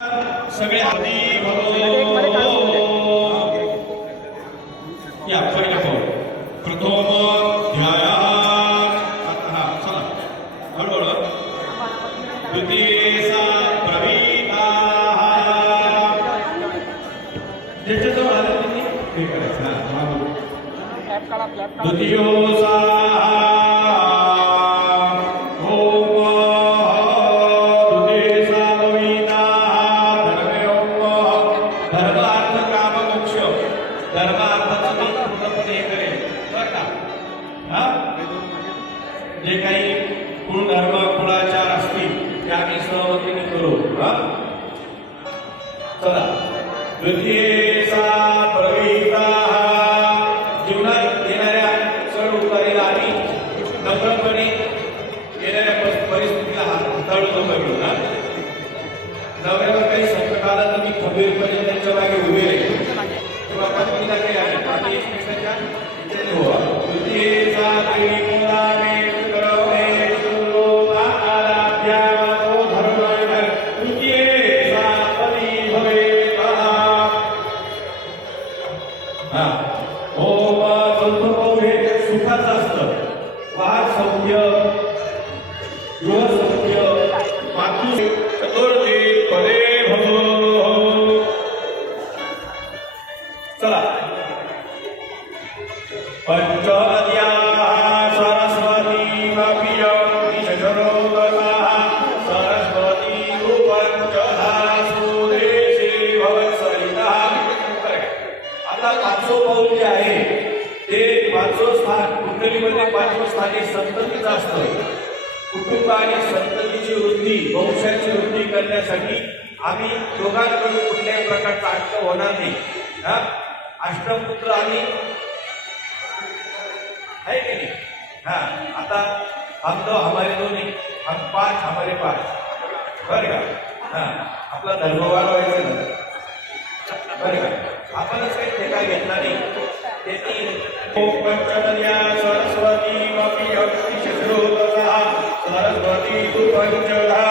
सगळे आधी या पहिले पाहू प्रथम ध्याया चला हळूहळू द्वितीयसा प्रवीता ज्याच्या जवळ आलं त्यांनी ते करायचं द्वितीयोसा जे काही कुळधर्म कुळाचार असतील ते आम्ही सहमतीने करू. चला द्वितीयेचा प्रवीता जीवनात येणाऱ्या चढ उतारीला आणि नम्रपणे येणाऱ्या परिस्थितीला हाताळून बघू. नवऱ्यावर काही संकट आलं तर मी खंबीरपणे त्यांच्या मागे उभे राहील किंवा पत्नीला काही आणि एकमेकांच्या हो द्वितीयेचा सुखाचं असतं वाहन सौख्य गृह सौख्य मातृ चतुर्थी पदे भव. चला पंचनद्या सरस्वती वापी सरस्वती पंचधा सुदेशी भवत्सरिता. आता पाचवं पाऊल जे आहे ते पाचवं स्थान कुंडलीमध्ये पाचवं स्थान हे संततीचं असतं. कुटुंब आणि संततीची वृद्धी वंशाची वृद्धी करण्यासाठी आम्ही दोघांकडून कुठल्याही प्रकारचा अटक होणार नाही. अष्टपुत्र आम्ही है कि नहीं? आता हम दो हमारे दो नहीं, हम पांच हमारे पांच. बरं का? आपला धर्मवाद व्हायचं ना. बरं का? आपणच काही ठेका घेतला नाही. ते तीन पंचनद्या सरस्वती वापी सरस्वती पंचधा